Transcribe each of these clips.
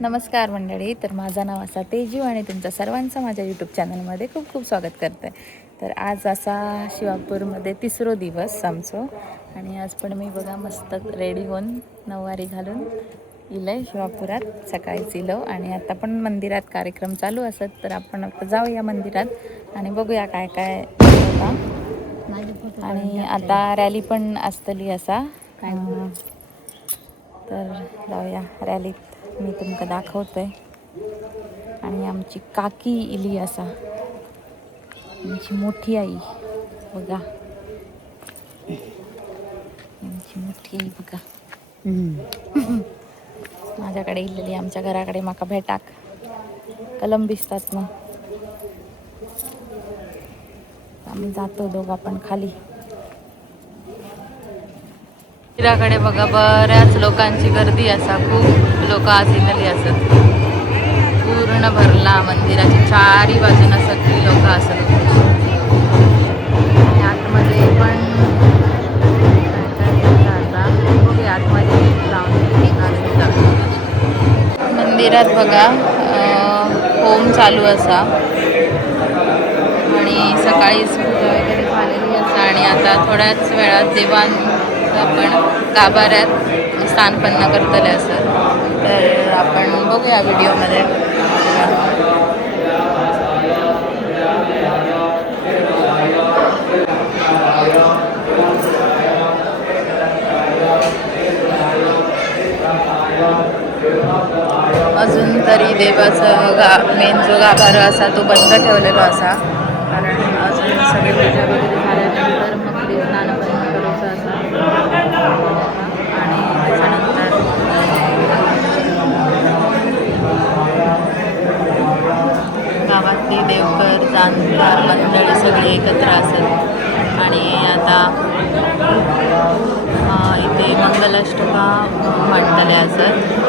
नमस्कार मंडळी. तर माझं नाव असा तेजू आणि तुमचं सर्वांचं माझ्या यूट्यूब चॅनलमध्ये खूप खूप स्वागत करते. तर आज असा शिवापूरमध्ये तिसरा दिवस आमचं आणि आज पण मी बघा मस्त रेडी होऊन नऊवारी घालून इलंय शिवापुरात. सकाळीच इलो आणि आता पण मंदिरात कार्यक्रम चालू असत. तर आपण आता जाऊया मंदिरात आणि बघूया काय काय होता. आणि आता रॅली पण असतली असा तर जाऊया रॅलीत. मी तुमका दाखवते. आणि आमची काकी इली असा, आमची मोठी आई बघा, आमची मोठी आई बघा माझ्याकडे इलेली आमच्या घराकडे माका भेटाक कलम दिसतात ना. आम्ही जातो दोघा पण खाली. मंदिराकडे बघा बऱ्याच लोकांची गर्दी असा, खूप लोक आज इथली असत. पूर्ण भरला मंदिराची चारी बाजूला सगळी लोक असत. आणि आतमध्ये पण आतमध्ये मंदिरात बघा होम चालू असा आणि सकाळीच पूजा वगैरे झालेली असा आणि आता थोड्याच वेळात देवान आपण गाभाऱ्यात स्थानपन्न करतले असत. तर आपण बघूया व्हिडिओमध्ये. अजून तरी देवाचं मेन जो गाभारा असा तो बंद ठेवलेला असा, कारण अजून सगळे पूजा वगैरे झाल्यानंतर मग ते स्नानपन्न करायचं असा. आणि त्याच्यानंतर गावातली देवकर जाणकार मंडळी सगळे एकत्र असत. आणि आता इथे मंगलाष्टका म्हणतले असत.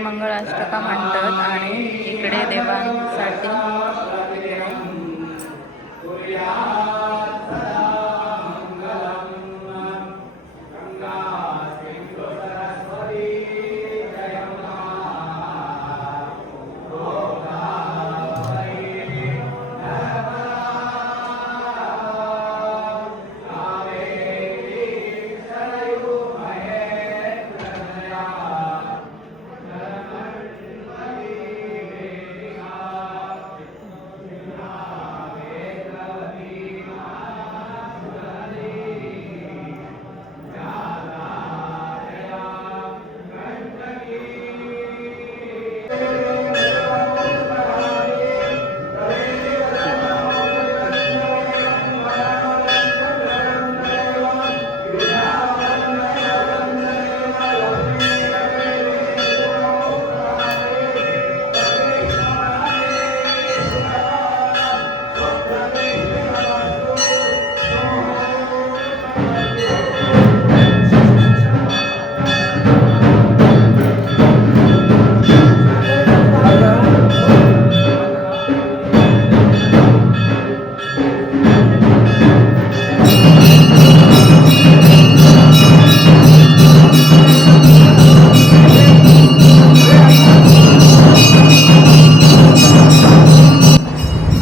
मंगलाष्टका म्हणतात आणि इकडे देवांसाठी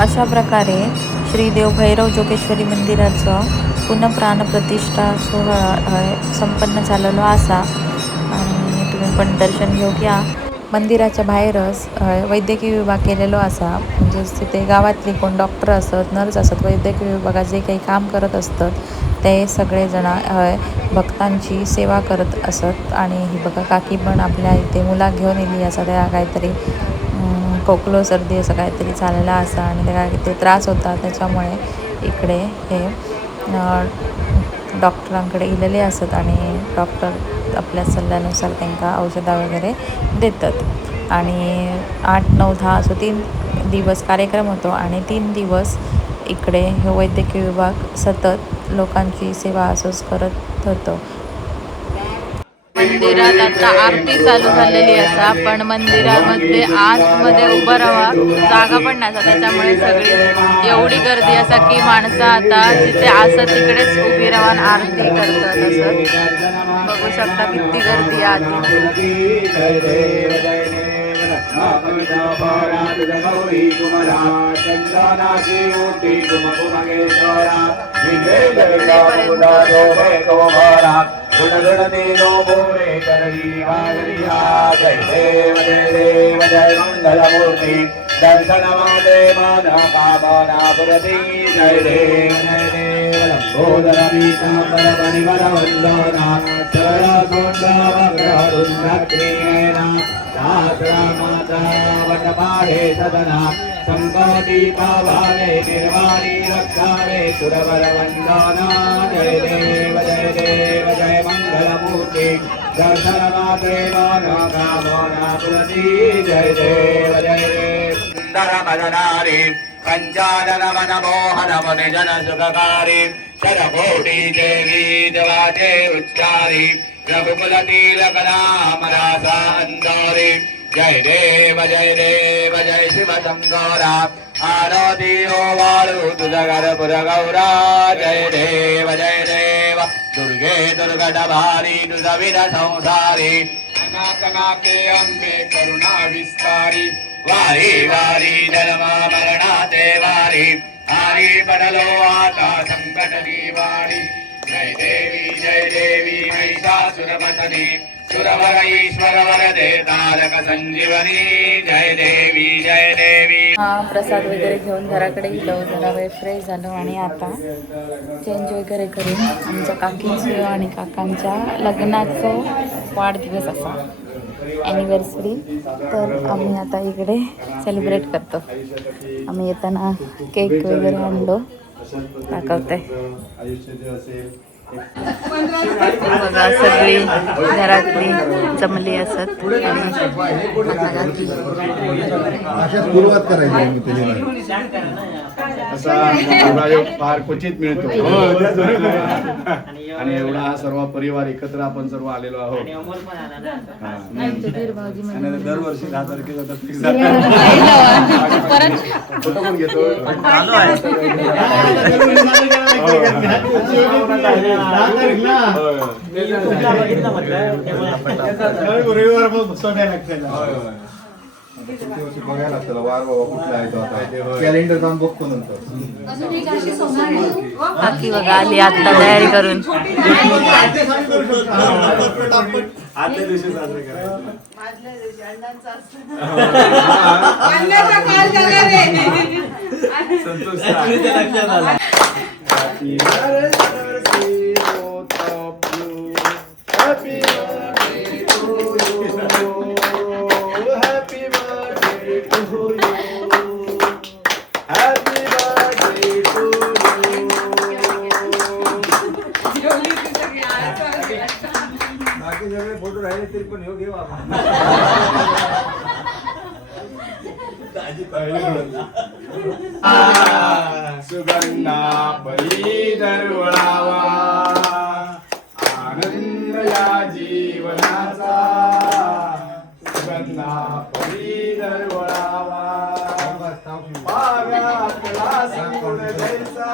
अशा प्रकारे श्री देव भैरव जोगेश्वरी मंदिराचं पुनःप्राणप्रतिष्ठा सोहळा संपन्न झालेलो असा आणि तुम्ही पण दर्शन घेऊक या. मंदिराच्या बाहेरच वैद्यकीय विभाग केलेलो असा, म्हणजेच तिथे गावातली कोण डॉक्टर असत, नर्स असत, वैद्यकीय विभागात जे काही काम करत असतात ते सगळेजण भक्तांची सेवा करत असत. आणि ही बघा काकी पण आपल्या इथे मुला घेऊन येली असा, त्या काहीतरी खोकलो सर्दी असं काहीतरी झालेला असा आणि त्या काहीतरी त्रास होता, त्याच्यामुळे इकडे हे डॉक्टरांकडे गेलेले असत आणि डॉक्टर आपल्या सल्ल्यानुसार त्यांना औषधं वगैरे देतात. आणि 8, 9, 10 असं 3 दिवस कार्यक्रम होतो आणि 3 दिवस इकडे हे वैद्यकीय विभाग सतत लोकांची सेवा असंच करत होतं. मंदिरात आता आरती चालू झालेली असा, पण मंदिरामधले आतमध्ये उभं राहा जागा पण नसा, त्याच्यामुळे सगळी एवढी गर्दी असा की माणसं आता जिथे असत तिकडेच उभी राहून आरती करतात. असं बघू शकता किती गर्दी आहे. गुणगुणदेनो भोरे करणी वागरिया जय देव जय देव जय मंगलमूर्ती दर्शन माते मन कामना पुरती जय देव जय देव लंबोदर पीतांबर परिमल वंदना चरणकुंडवक्ररुन्द्रक्रियेण शास्त्रा माता वटपाहे सदना संपदि पावावे निर्वाणी रक्षावे सुरवर वंदना जय देव जय मंगलमूर्ति दर्शन मात्रे मनो कामना पुरती जय देव सुंदर मदनारी पंचानन मन मोहन मुनि जन सुखकारी शरभोटी देवी जवाचे उच्चारी रघुकुल तिलक नाम रासा अंधारी जय देव जय शिव शंकरा आरती ओ वाळू तुझा गरपुर गौरा जय देव दुर्गे दुर्गट भारी तुझा विन संसारी अनाथनाथे अंबे करुणा विस्तारी वारी वारी जन्मा मरणाचे वारी हरी पडलो आता संकट निवारी जय देवी महिषासुरमर्दिनी सुरवर ईश्वर वरदे तारक संजीवनी जय देवी. हा प्रसाद वगैरे घेऊन घराकडे गेलो, जरा वेळ फ्रेश झालो आणि आता चेंज वगैरे करून आमच्या काकींचं आणि काकांच्या लग्नाचं वाढदिवस असा ॲनिव्हर्सरी, तर आम्ही आता इकडे सेलिब्रेट करतो. आम्ही येताना केक वगैरे आणलो, दाखवते बघा. सगळी घरातली जमली असत सुरुवात करायची फार क्वचित मिळतो आणि एवढा हा सर्व परिवार एकत्र आपण सर्व आलेलो आहोत. दरवर्षी 10 तारखेला फिक्स फोटो पण घेतो. रविवार बघायला लागतं वार बाबा कुठला आहे तो, आता कॅलेंडर जाऊन बघतो नंतर. काकी बघा आली आता तयारी करून. आदल्या दिवशी साजरे करायचे. फोटो राहिले तरी पण योग घेऊ आपण. सुगंधा परीधर वळावा आनंद या जीवनाचा सुगंधा परीधर वळावा पागातला संकुल जैसा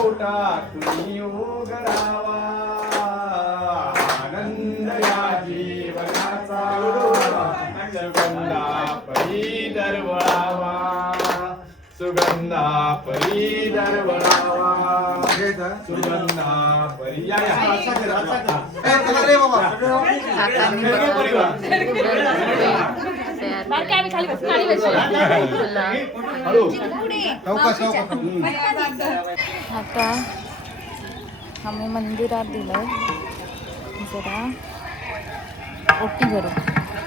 ओटा तुम्ही उघडावा आनंद या जीवनाचा सुगंधा परीधर वळावा सुगंधा परीधर वळावा सुगंधा पर्याया रे बाबा काकांनी बघा आता आम्ही मंदिरात दिलं जरा ओटी भरू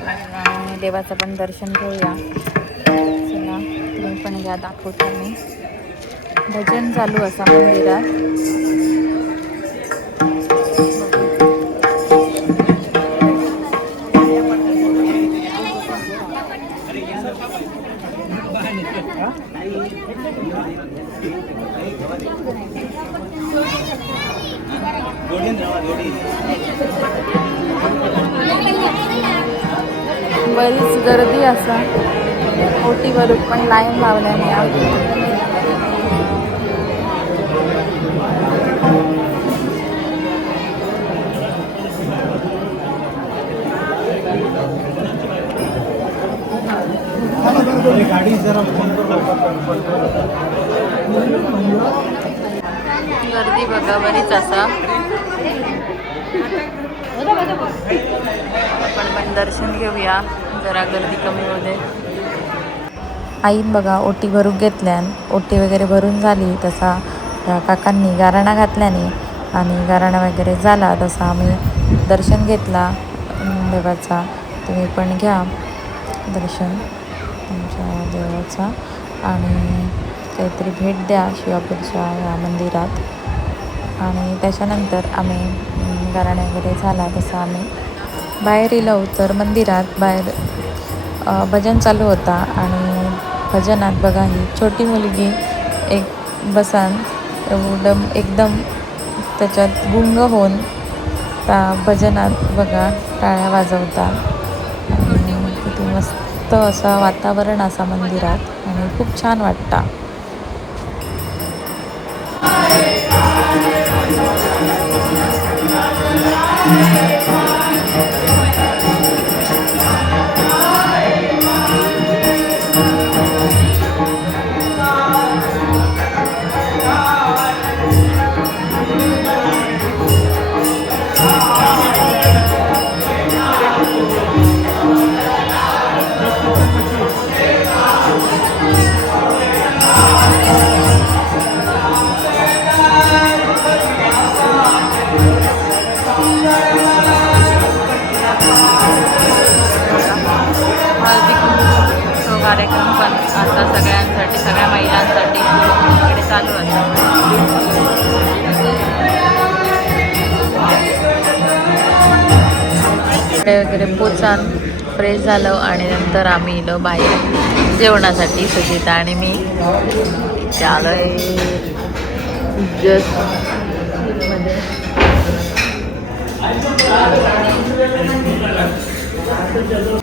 आणि देवाचं पण दर्शन घेऊया. चला तुम्ही पण घ्या, दाखवतो मी. भजन चालू असा मंदिरात. बरीच गर्दी असा ओटीवर पण लाईन लावल्याने गर्दी बघा बरीच असा. आपण पण दर्शन घेऊया, जरा गर्दी कमी होते. आईन बघा ओटी भरून घेतल्यान ओटी वगैरे भरून झाली तसा काकांनी गाराणा घातल्याने आणि गाराणा वगैरे झाला तसा आम्ही दर्शन घेतला देवाचा. तुम्ही पण घ्या दर्शन तुमच्या देवाचा आणि काहीतरी भेट द्या शिवापूरच्या या मंदिरात. आणि त्याच्यानंतर आम्ही गाराणा वगैरे झाला तसा आम्ही बाहेर येलो. तर मंदिरात बाहेर भजन चालू होता आणि भजनात बघा ही छोटी मुलगी एक बसान एकदम त्याच्यात गुंग होऊन त्या भजनात बघा टाळ्या वाजवता. आणि किती मस्त असं वातावरण असा मंदिरात आणि खूप छान वाटतं. कार्यक्रम पण आता सगळ्यांसाठी, सगळ्या महिलांसाठी इकडे चालू आहे. वगैरे पोचान फ्रेश झालो आणि नंतर आम्ही इलो बाहेर जेवणासाठी. सुजिता आणि मी चालय मध्ये.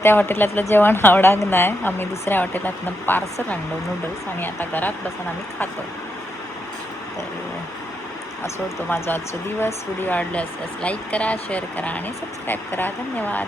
त्या हॉटेलातलं जेवण आवडाक नाही. आम्ही दुसऱ्या हॉटेलातनं पार्सल आणलो नूडल्स आणि आता घरात बसून आम्ही खातो. तर असं होतं माझा आजचा दिवस. व्हिडिओ आवडला असल्यास लाईक करा, शेअर करा आणि सबस्क्राईब करा. धन्यवाद.